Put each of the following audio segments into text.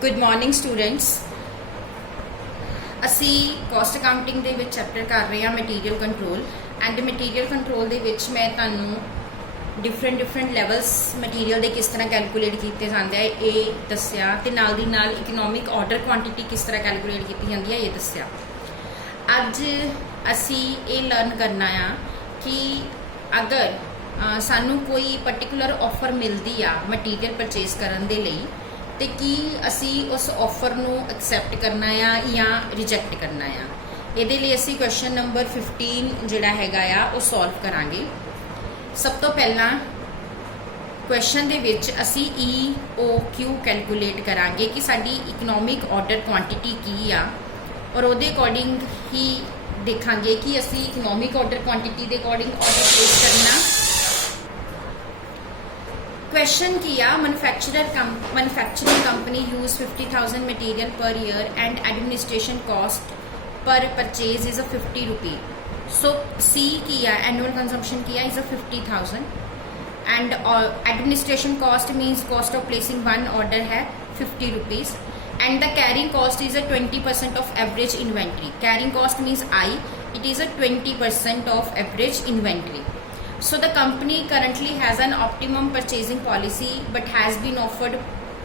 Good morning students. असी cost accounting दे विच चैप्टर कर रहे हैं material control and material control दे विच मैं तुहानू डिफरेंट लैवल्स मटीरियल दे किस तरह कैलकुलेट किए जाते हैं ये दस्या ते नाल दी नाल इकनॉमिक ऑर्डर क्वांटिटी किस तरह कैलकुलेट की जाती है ये दस्या। अज असी ये लर्न करना आ कि अगर सानू कोई पर्टिकुलर ऑफर मिलती आ मटीरियल परचेज करन दे लई ते की असी उस ऑफर नू एक्सैप्ट करना आ या रिजैक्ट करना आ। ये लिए असी क्वेश्चन नंबर 15 जिहड़ा हैगा आ वो सॉल्व करांगे। सब तो पहला क्वेश्चन दे विच असी EOQ कैलकुलेट करांगे कि साडी इकनॉमिक ऑर्डर क्वांटिटी की आ और उहदे अकॉर्डिंग ही देखांगे कि असी इकनॉमिक ऑर्डर क्वांटिटी के अकॉर्डिंग ऑर्डर प्लेस करना। क्वेश्चन किया manufacturing company use 50,000 material per year and administration cost per purchase is a 50 रुपी। सो सी किया एनुअल कंजम्पशन किया is a 50,000 and administration cost means cost of placing one order है 50 rupees and the carrying cost is a 20% of average inventory. Carrying cost means I it is a 20% of average inventory. So the company currently has an optimum purchasing policy but has been offered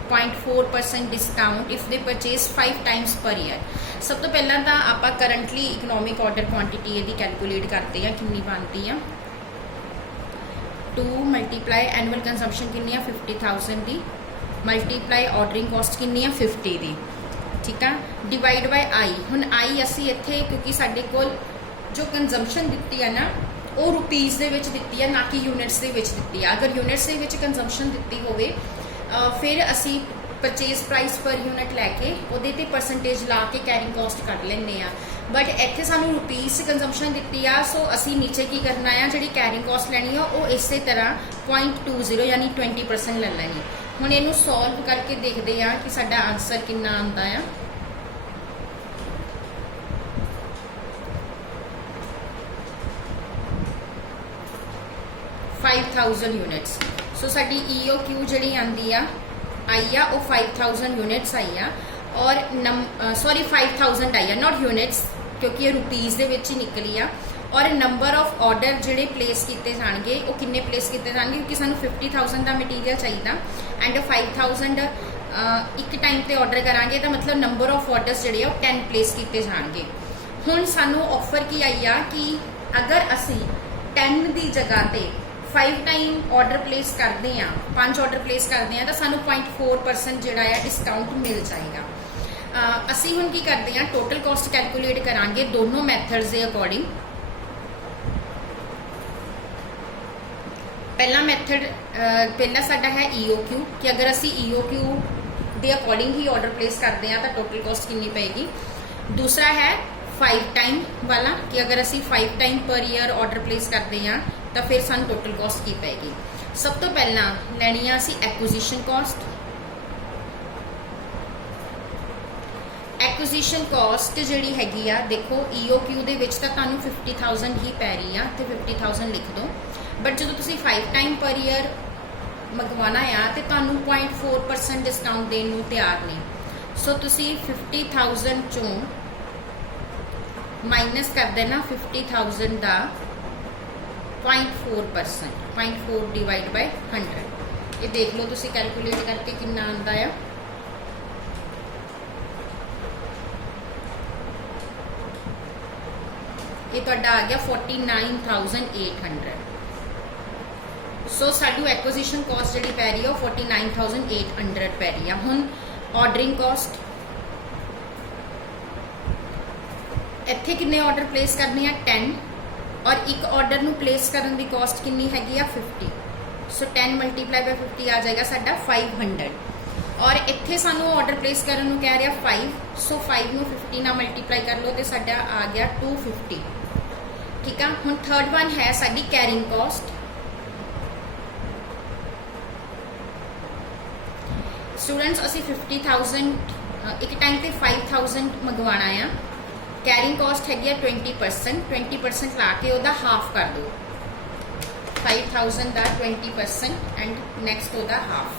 0.4% discount if they purchase 5 times per year। सब तो पहला तो आप currently economic order quantity यदि calculate करते हैं कितनी बनती है 2 मल्टीप्लाई एनुअल कंजम्पशन कितनी है 50,000 की मल्टीप्लाई ऑर्डरिंग कॉस्ट कितनी है 50 की। ठीक है डिवाइड बाय आई। हुण आई असी इत्थे क्योंकि साडे कोल जो कंजम्पशन दिती है ना वो रुपीज़ दे विच दिती है ना कि यूनिट्स दे विच दिती है। अगर यूनिट्स दे विच कंजम्पशन दिती होवे फिर असी परचेज प्राइस पर यूनिट लैके उहदे ते परसेंटेज ला के कैरिंग कॉस्ट कट लैंदे आ। बट इत्थे सानू रुपीज़ कंजम्पशन दिती आ सो असी नीचे की करना है जिहड़ी कैरिंग कॉस्ट लैनी है वो इस तरह 0.20 यानी 20% ले लैनी। हुण इहनूं सॉल्व करके देखते हैं कि साडा आंसर कितना आंदा है। $5,000 यूनिट्स। सो साडी EOQ जिहड़ी आंदी आ आई आ वो 5,000 यूनिट्स आई आ और सॉरी 5,000 आई आ नॉट यूनिट्स क्योंकि ये रुपीज़ दे विच ही निकली आ। और नंबर ऑफ ऑर्डर जिहड़े प्लेस किए जाएंगे वो किन्ने प्लेस किए जाएंगे क्योंकि सानू 50,000 का मटीरियल चाहिए एंड 5,000 एक टाइम पे ऑर्डर करांगे तो मतलब नंबर ऑफ ऑर्डर्स जिहड़े 10 प्लेस किए जाएंगे। हुण सानू ऑफर की आई आ कि अगर असी 10 की जगह पे 5 टाइम ऑर्डर प्लेस करते हैं 5 ऑर्डर प्लेस करते हैं तो सानू 0.4% जिहड़ा है डिस्काउंट मिल जाएगा। असी हुण की करते हैं टोटल कॉस्ट कैलकुलेट करांगे दोनों मैथड्स के अकॉर्डिंग। पहला मैथड पहला साडा है EOQ कि अगर असी EOQ के अकॉर्डिंग ही ऑर्डर प्लेस करते हैं तो टोटल कॉस्ट कितनी पेगी। दूसरा है 5 टाइम वाला कि अगर असी 5 time per year order place करते हैं तो फिर सानू टोटल कॉस्ट की पेगी। सब तो पहला लैनी आ असी एक्विजिशन कॉस्ट। एक्विजिशन कॉस्ट जिहड़ी हैगी आ देखो EOQ दे विच तां तुहानू 50,000 ही पै रही आ ते 50,000 लिख दो। बट जो तुसी 5 टाइम पर ईयर मंगवाना आ तो तुहानू 0.4% डिस्काउंट देने नू तैयार नहीं। सो तुसी 50,000 चों माइनस कर देना 50,000 का 0.4%, 0.4 डिवाइड बाय 100। ये देख लो तुसी कैलकुलेट करके कितना आंदा है। ये तुहाडा आ गया 49,800। सो साडू एक्विजिशन कॉस्ट जिहड़ी पै रही है 49,800 पै रही है। हुण ऑर्डरिंग कॉस्ट इत्थे कितने ऑर्डर प्लेस करने हैं 10 और एक ऑर्डर नू प्लेस करने की कॉस्ट कितनी हैगी आ 50। सो 10 मल्टीप्लाई बाय 50 आ जाएगा साडा 500 और इत्थे सानू ऑर्डर प्लेस करने नू कह रहा 5। सो 5 नू 50 ना मल्टीप्लाई कर लो तो साडा आ गया 250। ठीक है हुण थर्ड वन है साडी कैरिंग कॉस्ट। स्टूडेंट्स असी 50,000 एक टाइम पे 5,000 मंगवाना है। कैरिंग कॉस्ट हैगी 20% ला के उहदा हाफ कर दो 5,000 का 20% एंड नैक्सट उहदा हाफ।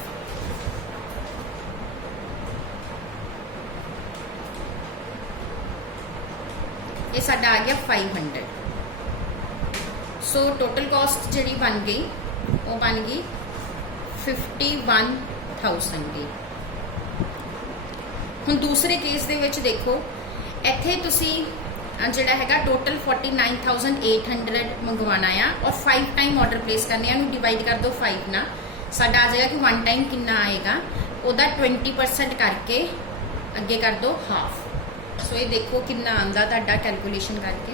ये साडा आ गया 500। सो टोटल कॉस्ट जी बन गई वो बन गई 51,000 की। हुण दूसरे केस दे विच देखो इत्थे तुसी जिहड़ा हैगा टोटल 49,800 मंगवाना आ और 5 टाइम ऑर्डर प्लेस करने इहनूं डिवाइड कर दो 5 ना, साडा आ जाएगा कि 1 टाइम कितना आएगा उहदा 20% करके अगे कर दो हाफ। सो ये देखो कितना आंदा तुहाडा कैलकुलेशन करके।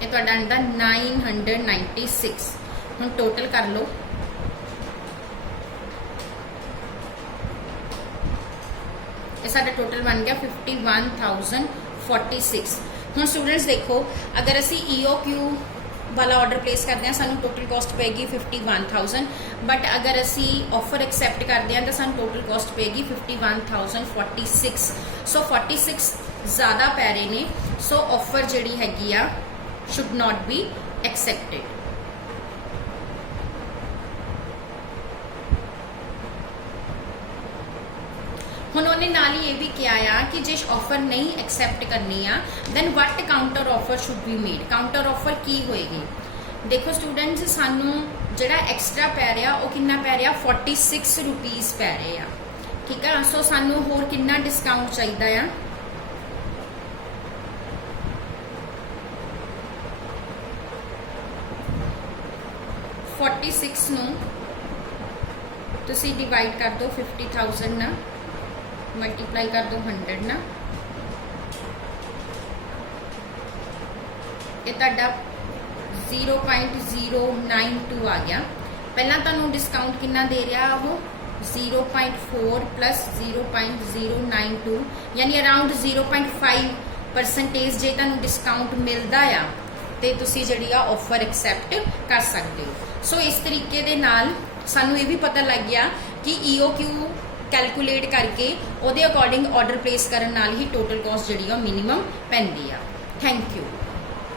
ये तुहाडा आंदा 996। हुण टोटल कर लो, ये साडा टोटल बन गया 51,046। हुण स्टूडेंट्स देखो अगर असी EOQ वाला ऑर्डर प्लेस करते हैं सानू टोटल कॉस्ट पेगी 51,000, बट अगर असी ऑफर एक्सैप्ट करते हैं तो सानू टोटल कॉस्ट पेगी 51,046। सो 46 ज़्यादा पै रहे ने, सो ऑफर जिहड़ी हैगी आ शुड नॉट बी एक्सैप्टेड। हुण उन्होंने नाल ही ये भी किया आ कि जे ऑफर नहीं एक्सैप्ट करनी आ then what counter offer should be made. Counter offer की होएगी? देखो स्टूडेंट्स सानू जिहड़ा एक्सट्रा पै रहा वो कितना पै रहा 46 रुपीज़ पै रहे आ, ठीक है। सो सानू होर कितना डिस्काउंट चाहिए आ, तुसी डिवाइड कर दो 50,000 ना, मल्टीप्लाई कर दो 100 ना, ये तुहाडा 0.092 आ गया। पहला तुहानू डिस्काउंट कितना दे रहा वो 0.4 प्लस 0.092 यानी अराउंड 0.5% जे तुहानू डिस्काउंट मिलता आ तो तुसी जिहड़ी आ ऑफर एक्सैप्ट कर सकते हो। सो इस तरीके दे नाल सानू ये भी पता लग गया कि EOQ कैलकुलेट करके ਉਹਦੇ ਅਕੋਰਡਿੰਗ ऑर्डर प्लेस करन नाल ही टोटल कॉस्ट जिहड़ी आ मिनिमम पैंदी आ। Thank you.